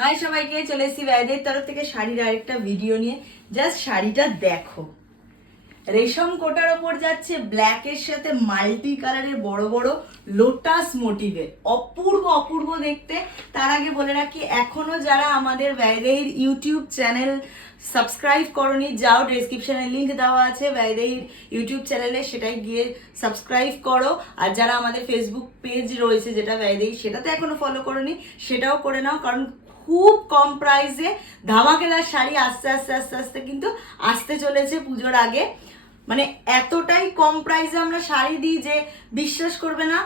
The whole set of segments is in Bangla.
হাই সবাইকে, চলে এসেছি ব্যয়দের তরফ থেকে শাড়ির আরেকটা ভিডিও নিয়ে। জাস্ট শাড়িটা দেখো। রেশম কোটার ওপর যাচ্ছে ব্ল্যাকের সাথে মাল্টি কালারের বড় বড় লোটাস মোটিভে অপূর্ব অপূর্ব দেখতে। তার আগে বলে রাখি, এখনও যারা আমাদের ব্যয়দের ইউটিউব চ্যানেল সাবস্ক্রাইব করনি, যাও ডেসক্রিপশনে লিঙ্ক দেওয়া আছে ব্যয়দের ইউটিউব চ্যানেলে সেটাই গিয়ে সাবস্ক্রাইব করো। আর যারা আমাদের ফেসবুক পেজ রয়েছে যেটা ব্যয়দেই সেটাতে এখনও ফলো করনি, সেটাও করে নাও। কারণ খুব কম প্রাইসে ধামাকেদার শাড়ি আস্তে আস্তে আস্তে আস্তে কিন্তু আসতে চলেছে পুজোর আগে। মানে এতটাই কম প্রাইসে আমরা শাড়ি দিই যে বিশ্বাস করবে না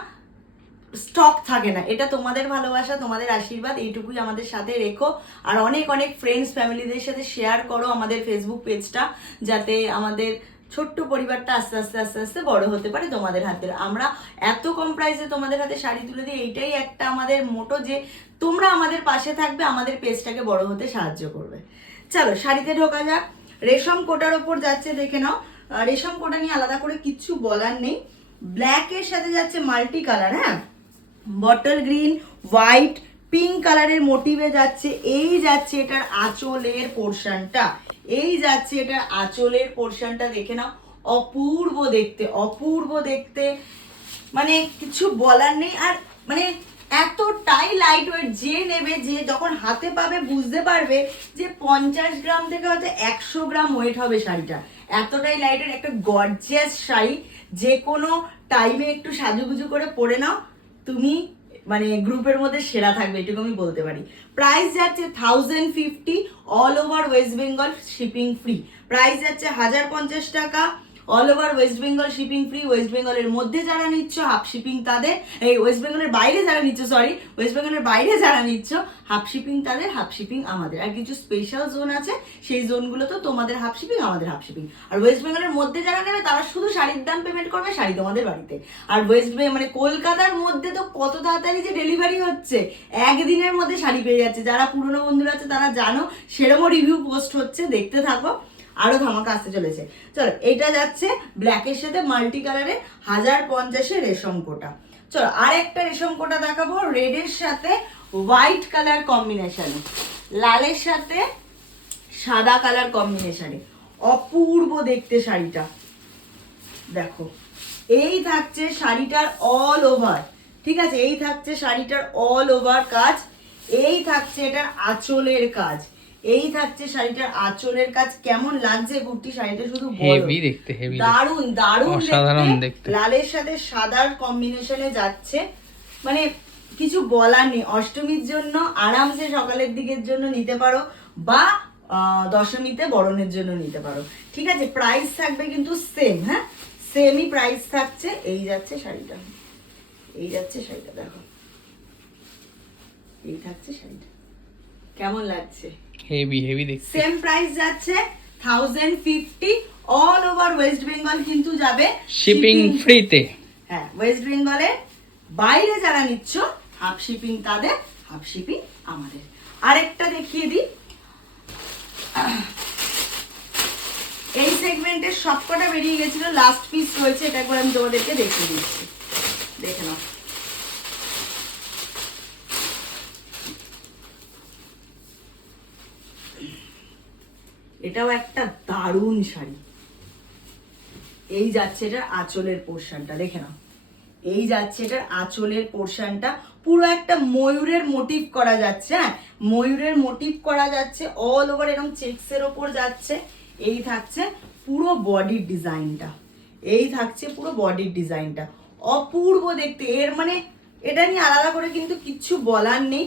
স্টক থাকে না। এটা তোমাদের ভালোবাসা, তোমাদের আশীর্বাদ, এইটুকুই আমাদের সাথে রেখো। আর অনেক অনেক ফ্রেন্ডস ফ্যামিলিদের সাথে শেয়ার করো আমাদের ফেসবুক পেজটা যাতে আমাদের ছোট্ট পরিবারটা আস্তে আস্তে আস্তে আস্তে বড় হতে পারে তোমাদের হাতে আমরা এত কম প্রাইসে তোমাদের হাতে শাড়ি তুলে দিই, এইটাই একটা আমাদের মোটো যে তোমরা আমাদের পাশে থাকবে, আমাদের পেজটাকে বড় হতে সাহায্য করবে। চলো, শাড়িতে ঢোকা যাক। রেশম কোটার ওপর যাচ্ছে, দেখে নাও। রেশম কোটা নিয়ে আলাদা করে কিচ্ছু বলার নেই। ব্ল্যাকের সাথে যাচ্ছে মাল্টি কালার হ্যাঁ? বটল গ্রিন হোয়াইট পিঙ্ক কালারের মোটিভে যাচ্ছে, এই যাচ্ছে এটার আঁচলের পোর্শনটা এই যাচ্ছে এটার আঁচলের পোর্শনটা দেখে নাও। অপূর্ব দেখতে অপূর্ব দেখতে। মানে কিছু বলার নেই আর মানে এতটাই লাইট ওয়েট যে নেবে, যে যখন হাতে পাবে বুঝতে পারবে যে পঞ্চাশ গ্রাম থেকে হয়তো একশো গ্রাম ওয়েট হবে শাড়িটা। এতটাই লাইটের একটা গর্জিয়াস শাড়ি। যে কোনো টাইমে একটু সাজুগুজু করে পরে নাও। তুমি মানে গ্রুপের মধ্যে সেরা থাকবে, এটুকু আমি বলতে পারি। প্রাইস যাচ্ছে thousand fifty all over West Bengal shipping free price যাচ্ছে হাজার পঞ্চাশ টাকা all over West Bengal shipping free West বেঙ্গলের মধ্যে যারা নিচ্ছ হাফ শিপিং তাদের, এই ওয়েস্ট বেঙ্গলের বাইরে যারা নিচ্ছ সরি ওয়েস্ট বেঙ্গলের বাইরে যারা নিচ্ছ হাফ শিপিং তাদের হাফ শিপিং আমাদের। আর কিছু স্পেশাল জোন আছে, সেই জোনগুলো তো তোমাদের হাফ শিপিং আমাদের হাফ শিপিং আর ওয়েস্ট বেঙ্গলের মধ্যে যারা নেবে, তারা শুধু শাড়ির দাম পেমেন্ট করবে, শাড়ি তোমাদের বাড়িতে। আর ওয়েস্ট বেঙ্গল মানে কলকাতার মধ্যে তো কত তাড়াতাড়ি যে ডেলিভারি হচ্ছে, একদিনের মধ্যে শাড়ি পেয়ে যাচ্ছে। যারা পুরনো বন্ধুরা আছে, তারা জানো সেরকমও রিভিউ পোস্ট হচ্ছে, দেখতে থাকো। আরও ধামাকা আসতে চলেছে। চলো, এটা যাচ্ছে ব্ল্যাকের সাথে মাল্টি কালারে হাজার পঞ্চাশে রেশম কোটা। চলো আর একটা রেশম কোটা দেখাবো রেডের সাথে হোয়াইট কালার কম্বিনেশনে লালের সাথে সাদা কালার কম্বিনেশনে অপূর্ব দেখতে শাড়িটা। দেখো, এই থাকছে শাড়িটার অল ওভার ঠিক আছে, এই থাকছে শাড়িটার অল ওভার কাজ। এই থাকছে এটার আঁচলের কাজ। এই থাকছে শাড়িটার আঁচলের কাজ কেমন লাগছে কুর্তি শাড়িটা শুধু হেভি দেখতে হেভি দারুণ দারুণ অসাধারণ দেখতে। লালের সাথে সাদার কম্বিনেশনে যাচ্ছে। মানে কিছু বলার নেই। অষ্টমীর জন্য আরামসে সকালের দিকের জন্য নিতে পারো বা দশমীতে বরণের জন্য নিতে পারো। ঠিক আছে প্রাইস থাকবে কিন্তু সেম হ্যাঁ? সেমই প্রাইস থাকছে। এই যাচ্ছে শাড়িটা। এই যাচ্ছে শাড়িটা দেখো। এই থাকছে শাড়িটা। কেমন লাগছে? হেভি হেভি দেখতে। সেম প্রাইস যাচ্ছে thousand fifty all over West Bengal কিন্তু যাবে শিপিং ফ্রিতে হ্যাঁ ওয়েস্ট বেঙ্গলে বাইরে যারা নিচ্ছ হাফ শিপিং তাদের হাফ শিপিং আমাদের। আরেকটা দেখিয়ে দিই। এই সেগমেন্টের সবকটা বেরিয়ে গেছিল লাস্ট পিস রয়েছে এটা একবার আমি তোমাদেরকে দেখিয়ে দিচ্ছি। দেখে নাও। এটাও একটা দারুণ শাড়ি। এই যাচ্ছে এটার আঁচলের পোর্শনটা, দেখে নাও। এই যাচ্ছে এটার আঁচলের পোর্শনটা। পুরো একটা ময়ূরের মোটিভ করা যাচ্ছে হ্যাঁ? ময়ূরের মোটিভ করা যাচ্ছে অল ওভার এরকম চেক্সের ওপর যাচ্ছে। এই থাকছে পুরো বডির ডিজাইনটা এই থাকছে পুরো বডির ডিজাইনটা অপূর্ব দেখতে, এর মানে এটা নিয়ে আলাদা করে কিন্তু কিচ্ছু বলার নেই।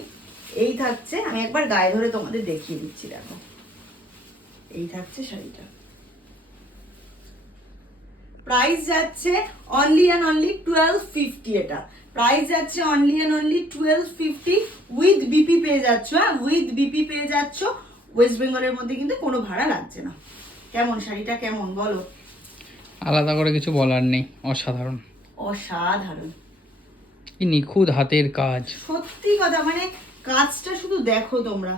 এই থাকছে, আমি একবার গায়ে ধরে তোমাদের দেখিয়ে দিচ্ছি, দেখো। এই থাকছে শাড়িটা। প্রাইস যাচ্ছে only and only twelve fifty এটা। প্রাইস যাচ্ছে only and only twelve fifty with BP পেয়ে যাচ্ছ হ্যাঁ? উইথ বিপি পেয়ে যাচ্ছ ওয়েস্ট বেঙ্গলের মধ্যে কিন্তু কোনো ভাড়া লাগছে না। কেমন শাড়িটা কেমন বলো? আলাদা করে কিছু বলার নেই অসাধারণ। অসাধারণ। কি নিখুঁত হাতের কাজ। সত্যি কথা মানে কাজটা শুধু দেখো তোমরা।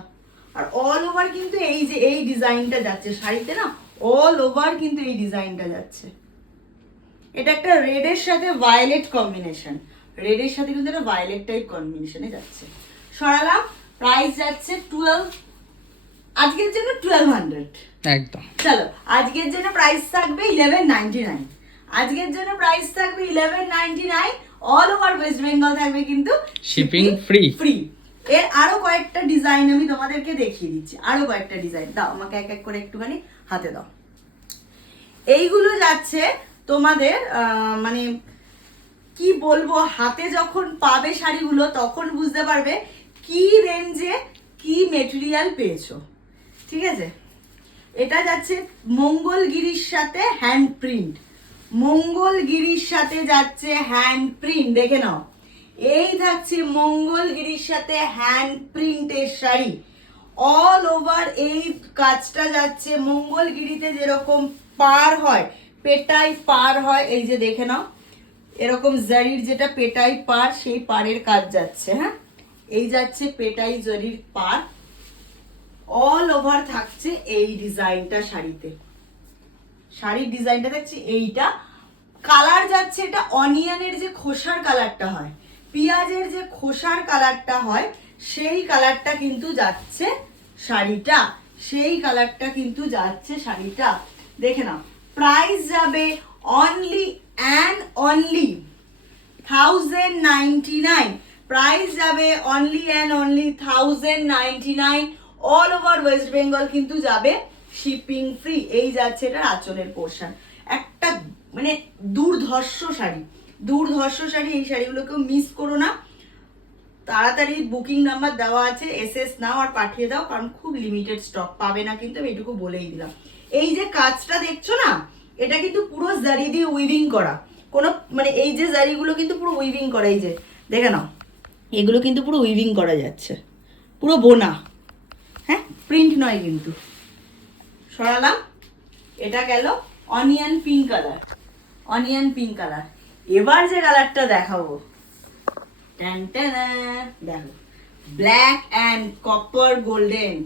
আর অল ওভার কিন্তু এই যে এই ডিজাইনটা যাচ্ছে শাড়িতে না? অল ওভার কিন্তু এই ডিজাইনটা যাচ্ছে। এটা একটা রেডের সাথে ভায়োলেট কম্বিনেশন রেডের সাথে কিন্তু একটা ভায়োলেট টাইপ কম্বিনেশনে যাচ্ছে। সরালাম প্রাইস যাচ্ছে টুয়েলভ আজকের জন্য টুয়েলভ হান্ড্রেড একদম। চলো আজকের জন্য প্রাইস থাকবে ইলেভেন নাইনটি নাইন আজকের জন্য প্রাইস থাকবে eleven ninety nine all over West Bengal থাকবে কিন্তু শিপিং ফ্রি ফ্রি এর আরও কয়েকটা ডিজাইন আমি তোমাদেরকে দেখিয়ে দিচ্ছি। আরও কয়েকটা ডিজাইন দাও, আমাকে এক এক করে একটুখানি হাতে দাও। এইগুলো যাচ্ছে তোমাদের মানে কি বলব, হাতে যখন পাবে শাড়িগুলো, তখন বুঝতে পারবে কি রেঞ্জে কি মেটেরিয়াল পেয়েছ। ঠিক আছে? এটা যাচ্ছে মঙ্গলগিরির সাথে হ্যান্ড প্রিন্ট মঙ্গলগিরির সাথে যাচ্ছে হ্যান্ড প্রিন্ট দেখে নাও। এই থাকছে মঙ্গলগিরির সাথে হ্যান্ড প্রিন্টের শাড়ি। অল ওভার এই কাজটা যাচ্ছে, মঙ্গলগিরিতে যেরকম পার হয়, পেটাই পার হয়, এই যে দেখে নাও, এরকম জারির যেটা পেটাই পার, সেই পারের কাজ যাচ্ছে হ্যাঁ? এই যাচ্ছে পেটাই জরির পার। অল ওভার থাকছে এই ডিজাইনটা শাড়িতে। শাড়ির ডিজাইনটা দেখছি, এইটা। কালার যাচ্ছে এটা অনিয়নের যে খোসার কালারটা হয়। পেঁয়াজের যে খোসার কালারটা হয়, সেই কালারটা কিন্তু যাচ্ছে শাড়িটা। সেই কালারটা কিন্তু যাচ্ছে শাড়িটা। দেখে নাও প্রাইস যাবে only and only thousand ninety nine price যাবে only and only thousand ninety nine all over West Bengal কিন্তু যাবে শিপিং ফ্রি এই যাচ্ছে এটা আঁচলের পোর্শন একটা মানে দুর্ধর্ষ শাড়ি। দুর্ধর্ষ শাড়ি এই শাড়িগুলোকেও মিস করো না। তাড়াতাড়ি বুকিং নাম্বার দেওয়া আছে এস এস নাও আর পাঠিয়ে দাও, কারণ খুব লিমিটেড স্টক পাবে না, কিন্তু আমি এটুকু বলেই দিলাম। এই যে কাজটা দেখছ না, এটা কিন্তু পুরো জারি দিয়ে উইভিং করা। কোনো মানে এই যে জারিগুলো কিন্তু পুরো উইভিং করা, এই যে, দেখে নাও। এগুলো কিন্তু পুরো উইভিং করা যাচ্ছে। পুরো বোনা। হ্যাঁ প্রিন্ট নয় কিন্তু। সরালাম, এটা গেল onion pink colour onion pink colour এবার যে কালারটা দেখাবো। দেখো। Black and copper golden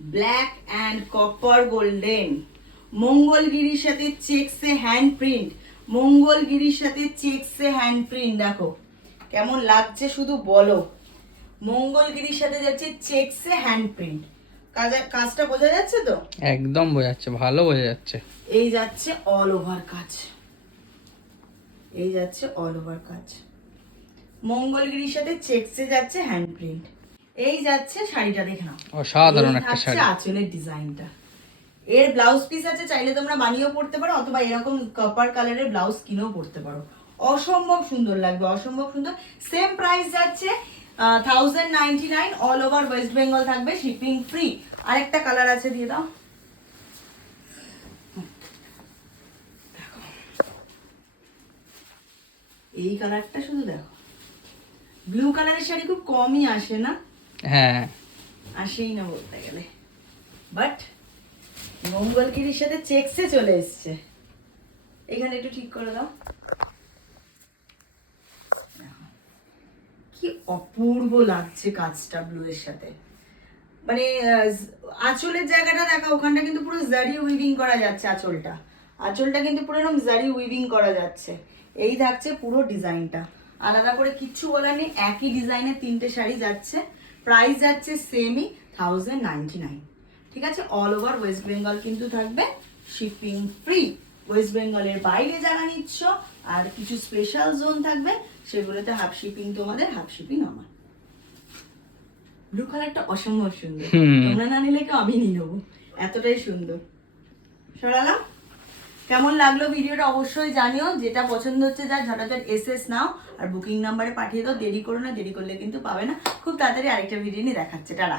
black and copper golden মঙ্গলগিরির সাথে চেকসে হ্যান্ড প্রিন্ট মঙ্গলগিরির সাথে চেকসে হ্যান্ড প্রিন্ট দেখো। কেমন লাগছে শুধু বলো। মঙ্গলগিরির সাথে যাচ্ছে চেকসে হ্যান্ড প্রিন্ট কাজটা বোঝা যাচ্ছে তো? একদম বোঝা যাচ্ছে ভালো বোঝা যাচ্ছে। এই যাচ্ছে অল ওভার কাজ। এই যাচ্ছে অল ওভার কাজ। মঙ্গলগিরির সাথে চেকসে যাচ্ছে হ্যান্ড প্রিন্ট এই যাচ্ছে শাড়িটা দেখে নাও। অসাধারণ একটা শাড়ি। আঁচলের ডিজাইনটা। এর ব্লাউজ পিস আছে চাইলে তোমরা বানিয়েও পড়তে পারো অথবা এরকম কপার কালারের ব্লাউজ কিনেও পড়তে পারো। অসম্ভব সুন্দর লাগবে অসম্ভব সুন্দর। সেম প্রাইস যাচ্ছে thousand ninety nine all over West Bengal থাকবে শিপিং ফ্রি আরেকটা কালার আছে দিয়ে দাও। এই কালারটা শুধু দেখো। ব্লু কালারের শাড়ি খুব কমই আসে না? হ্যাঁ আসেই না বলতে গেলে। বাট মঙ্গলগিরির সাথে চেকসে চলে এসছে। এখানে একটু ঠিক করে দাও। কি অপূর্ব লাগছে কাজটা ব্লু এর সাথে। মানে আঁচলের জায়গাটা দেখা ওখানটা কিন্তু পুরো জারি উইভিং করা যাচ্ছে আঁচলটা। আঁচলটা কিন্তু পুরো এরকম জারি উইভিং করা যাচ্ছে। এই থাকছে পুরো ডিজাইনটা। আলাদা করে কিচ্ছু বলার নেই একই ডিজাইনের তিনটে শাড়ি যাচ্ছে। প্রাইস যাচ্ছে সেমই থাউজেন্ড নাইনটি নাইন ঠিক আছে? অল ওভার ওয়েস্ট বেঙ্গল কিন্তু থাকবে। শিপিং ফ্রি ওয়েস্ট বেঙ্গলের বাইরে যারা নিচ্ছ আর কিছু স্পেশাল জোন থাকবে সেগুলোতে হাফ শিপিং তোমাদের হাফ শিপিং আমার। ব্লু কালারটা অসম্ভব সুন্দর। তোমরা না নিলে কেউ আমি নিয়ে নেব। এতটাই সুন্দর। সরালাম। কেমন লাগল ভিডিওটা অবশ্যই জানিও, যেটা পছন্দ হচ্ছে যা, ঝটাঝট এস এস নাও, আর বুকিং নাম্বারে পাঠিয়ে দাও, দেরি করো না, দেরি করলে কিন্তু পাবে না। খুব তাড়াতাড়ি আরেকটা ভিডিও নিয়ে দেখাচ্ছে, টাটা।